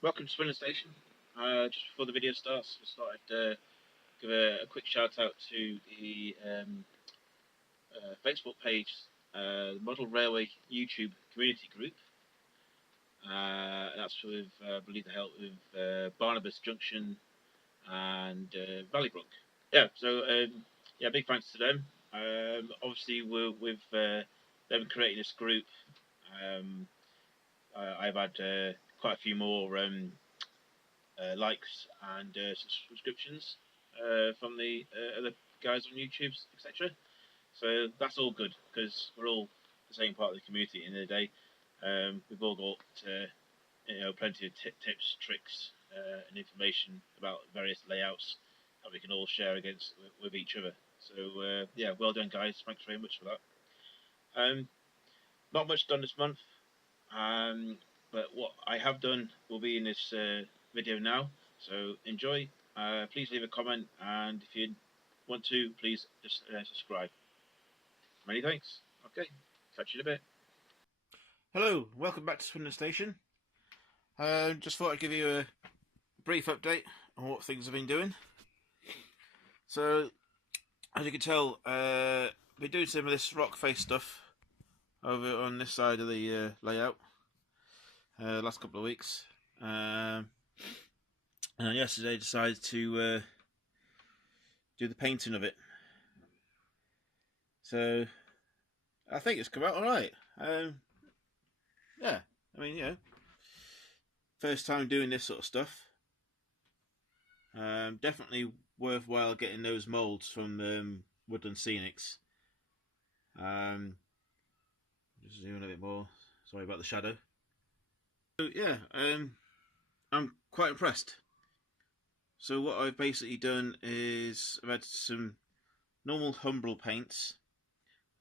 Welcome to Swindon Station. Just before the video starts, I thought I'd give a quick shout out to the Facebook page, the Model Railway YouTube community group. That's with, I believe, the help of Barnabas Junction and Valleybrook. Yeah, big thanks to them. Obviously, with them creating this group, um, I've had quite a few more likes and subscriptions from the other guys on YouTube, etc. So that's all good because we're all the same part of the community. In the day, we've all got plenty of tips, tricks, and information about various layouts that we can all share against with each other. So yeah, well done, guys. Thanks very much for that. Not much done this month, um, but what I have done will be in this video now. So enjoy. Please leave a comment, and if you want to, please just subscribe. Many thanks. Okay, catch you in a bit. Hello, welcome back to Swindon Station. Just thought I'd give you a brief update on what things have been doing. So, as you can tell, been doing some of this Rockface stuff over on this side of the layout last couple of weeks. And yesterday decided to do the painting of it. So, I think it's come out alright. Yeah, I mean, first time doing this sort of stuff. Definitely worthwhile getting those moulds from Woodland Scenics. Just zoom in a bit more. Sorry about the shadow. So yeah, I'm quite impressed. So what I've basically done is I've had some normal Humbrol paints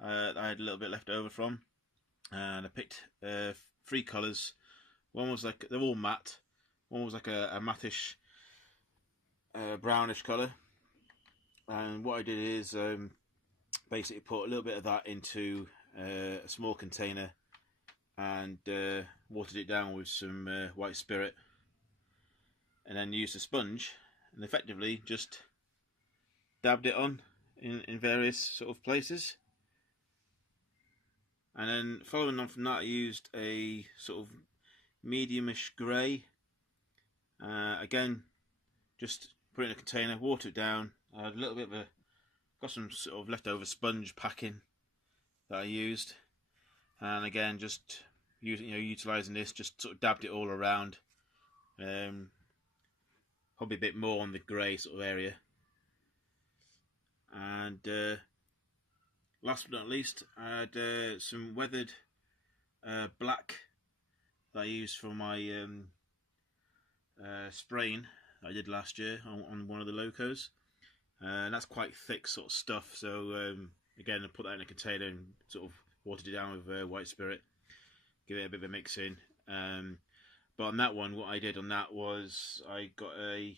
that I had a little bit left over from, and I picked three colours. One was like, they're all matte. One was like a mattish brownish colour, and what I did is basically put a little bit of that into a small container and watered it down with some white spirit, and then used a sponge and effectively just dabbed it on in various sort of places. And then following on from that, I used a sort of mediumish grey. Again, just put it in a container, water it down. I had a little bit of got some sort of leftover sponge packing that I used, and again just utilising this, just sort of dabbed it all around. Probably a bit more on the grey sort of area. And last but not least, I had some weathered black that I used for my spraying that I did last year on one of the locos. And that's quite thick sort of stuff, so again I put that in a container and sort of watered it down with white spirit, give it a bit of a mix in. But on that one, what I did on that was I got a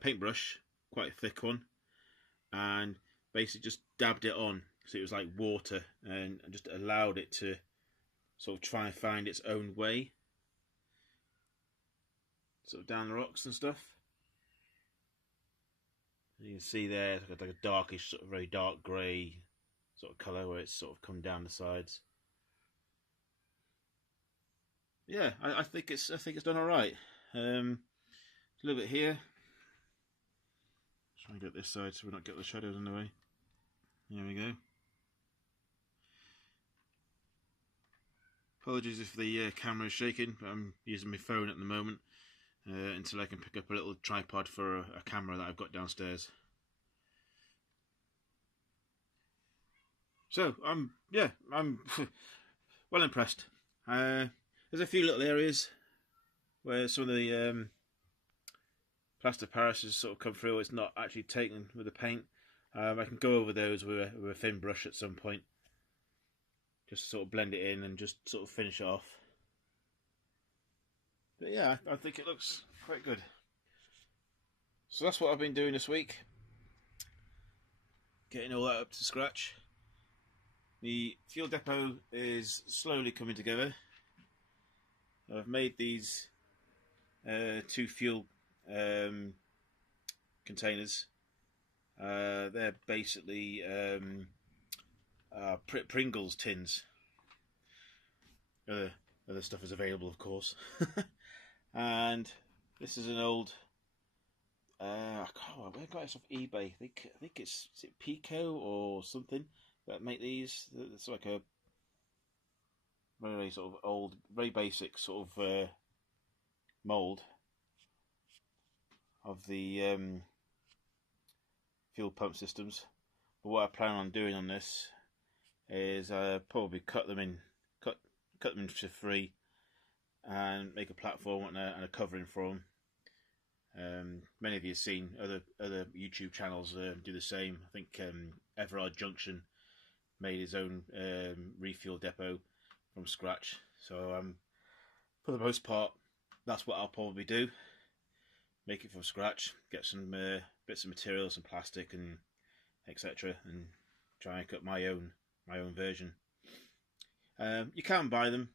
paintbrush, quite a thick one, and basically just dabbed it on, so it was like water, and just allowed it to sort of try and find its own way, sort of down the rocks and stuff. You can see there, it's like a darkish, sort of very dark grey sort of colour where it's sort of come down the sides. Yeah, I think it's done all right. A little bit here. Try and get this side so we don't get the shadows in the way. There we go. Apologies if the camera is shaking, but I'm using my phone at the moment until I can pick up a little tripod for a camera that I've got downstairs. So I'm well impressed. There's a few little areas where some of the plaster Paris has sort of come through. It's not actually taken with the paint. I can go over those with a thin brush at some point, just sort of blend it in and just sort of finish it off. But yeah, I think it looks quite good. So that's what I've been doing this week, getting all that up to scratch. The fuel depot is slowly coming together. I've made these two fuel containers. They're basically Pringles tins. Other stuff is available, of course. And this is an old. I got this off eBay. I think is it Pico or something that make these. It's like a very sort of old, very basic sort of mold of the fuel pump systems. But what I plan on doing on this is probably cut them into three and make a platform and a covering for them. Many of you have seen other YouTube channels do the same. I think Everard Junction made his own refuel depot from scratch. So for the most part, that's what I'll probably do. Make it from scratch, get some bits of material, some plastic and etc., and try and cut my own version. You can buy them,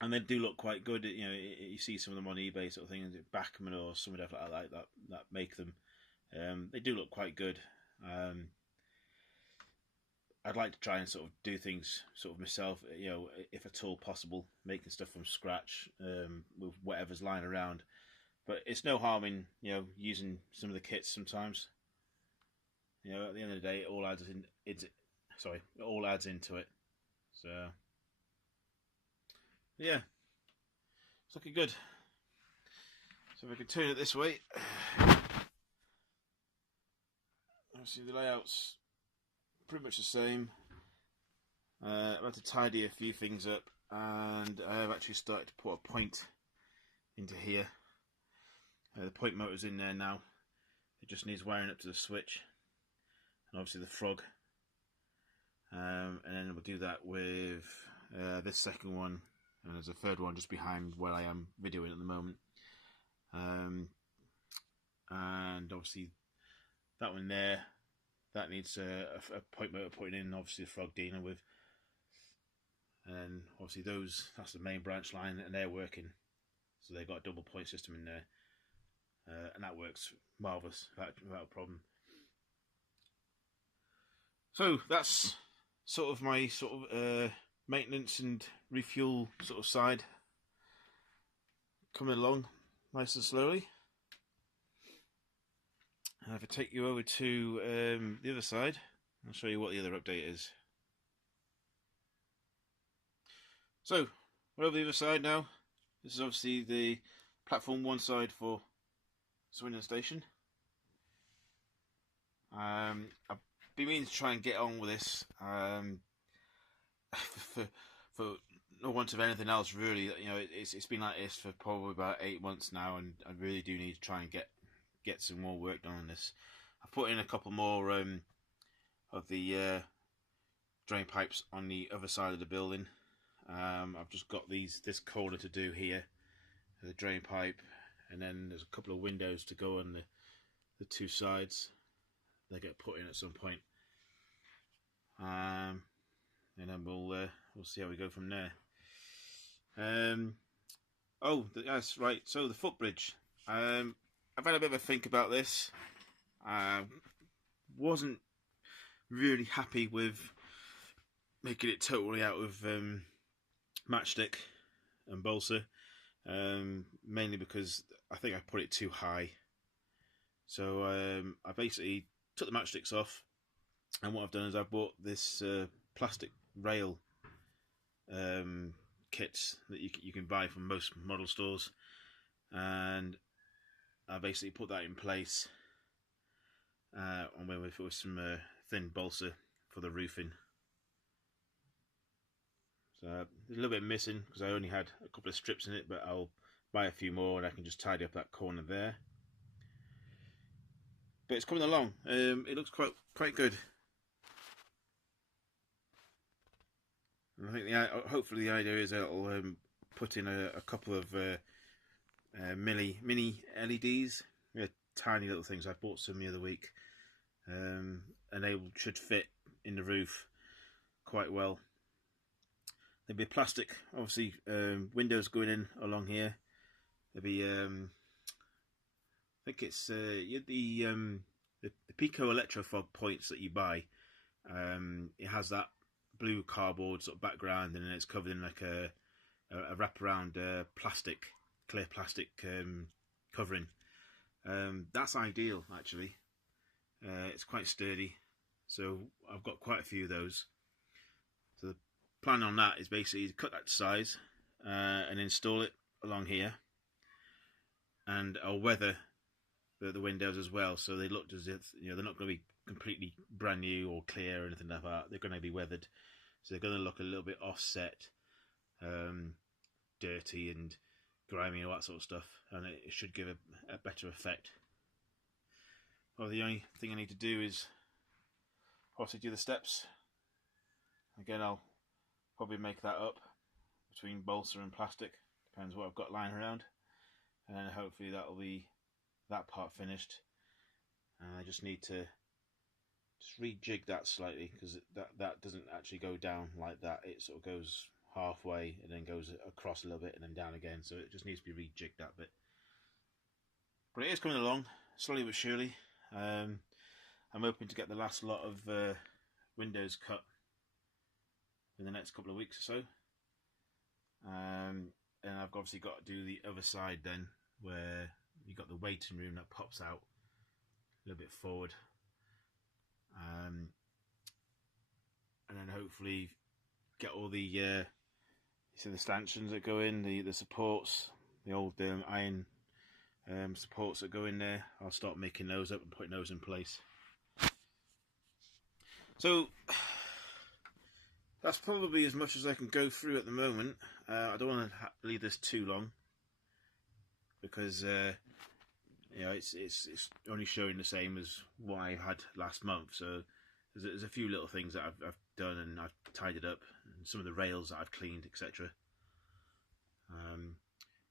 and they do look quite good. You know, you see some of them on eBay, sort of thing, Bachman or somewhere like that make them. They do look quite good. I'd like to try and sort of do things sort of myself, you know, if at all possible, making stuff from scratch with whatever's lying around. But it's no harm in, you know, using some of the kits sometimes. You know, at the end of the day, it all adds into it. So yeah, it's looking good. So if I can turn it this way, obviously the layout's pretty much the same. I've had to tidy a few things up, and I have actually started to put a point into here. The point motor's in there now. It just needs wiring up to the switch, and obviously the frog. And then we'll do that with this second one, and there's a third one just behind where I am videoing at the moment. And obviously that one there, that needs a point motor putting in, obviously the frog dealing with. And obviously that's the main branch line, and they're working. So they've got a double point system in there. And that works marvellous without a problem. So that's sort of my maintenance and refuel sort of side coming along nice and slowly. And if I take you over to the other side, I'll show you what the other update is. So we're over the other side now. This is obviously the platform one side for Swindon Station. I've been meaning to try and get on with this for no want of anything else, really. You know, it's been like this for probably about 8 months now, and I really do need to try and get some more work done on this. I've put in a couple more of the drain pipes on the other side of the building. I've just got this corner to do here, the drain pipe. And then there's a couple of windows to go on the two sides. They get put in at some point. And then we'll see how we go from there. That's right. So the footbridge. I've had a bit of a think about this. Wasn't really happy with making it totally out of matchstick and balsa. Mainly because I think I put it too high. So I basically took the matchsticks off, and what I've done is I bought this plastic rail kits that you can buy from most model stores, and I basically put that in place and went with some thin balsa for the roofing. So there's a little bit missing because I only had a couple of strips in it, but I'll buy a few more and I can just tidy up that corner there. But it's coming along. It looks quite good. And I think hopefully the idea is I'll put in a couple of mini LEDs, tiny little things. I bought some the other week, and they should fit in the roof quite well. There'll be plastic, obviously, windows going in along here. There'll be think it's the Pico Electrofog points that you buy. It has that blue cardboard sort of background, and then it's covered in like a wraparound clear plastic covering. That's ideal, actually. It's quite sturdy, so I've got quite a few of those. So the plan on that is basically to cut that to size and install it along here, and I'll weather the windows as well, so they look as if, you know, they're not going to be completely brand new or clear or anything like that. They're going to be weathered, so they're going to look a little bit offset, dirty and grimy, all that sort of stuff, and it should give a better effect. Well, the only thing I need to do is obviously do the steps. Again, I'll probably make that up between balsa and plastic, depends what I've got lying around, and then hopefully that'll be that part finished. And I just need to just rejig that slightly, because that doesn't actually go down like that. It sort of goes halfway and then goes across a little bit and then down again, so it just needs to be rejigged that bit. But it is coming along slowly but surely. I'm hoping to get the last lot of windows cut in the next couple of weeks or so, and I've obviously got to do the other side then, where you've got the waiting room that pops out a little bit forward, and then hopefully get all the the stanchions that go in, the supports, the old iron supports that go in there. I'll start making those up and putting those in place. So that's probably as much as I can go through at the moment. I don't want to leave this too long, because you know, it's only showing the same as what I had last month. So there's a few little things that I've done, and I've tidied up, and some of the rails that I've cleaned, etc.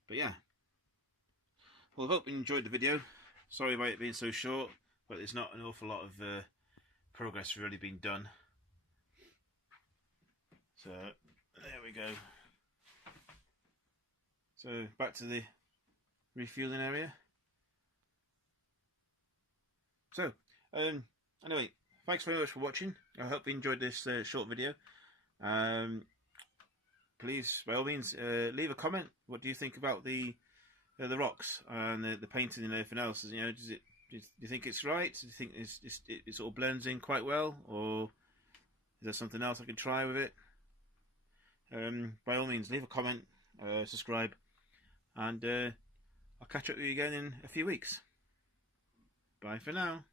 But yeah, well, I hope you enjoyed the video. Sorry about it being so short, but there's not an awful lot of progress really been done. So there we go. So back to the refueling area. So anyway, thanks very much for watching. I hope you enjoyed this short video. Please, by all means, leave a comment. What do you think about the rocks and the painting and everything else? You know, do you think it's right? Do you think it sort of blends in quite well, or is there something else I could try with it? By all means, leave a comment, subscribe, and I'll catch up with you again in a few weeks. Bye for now.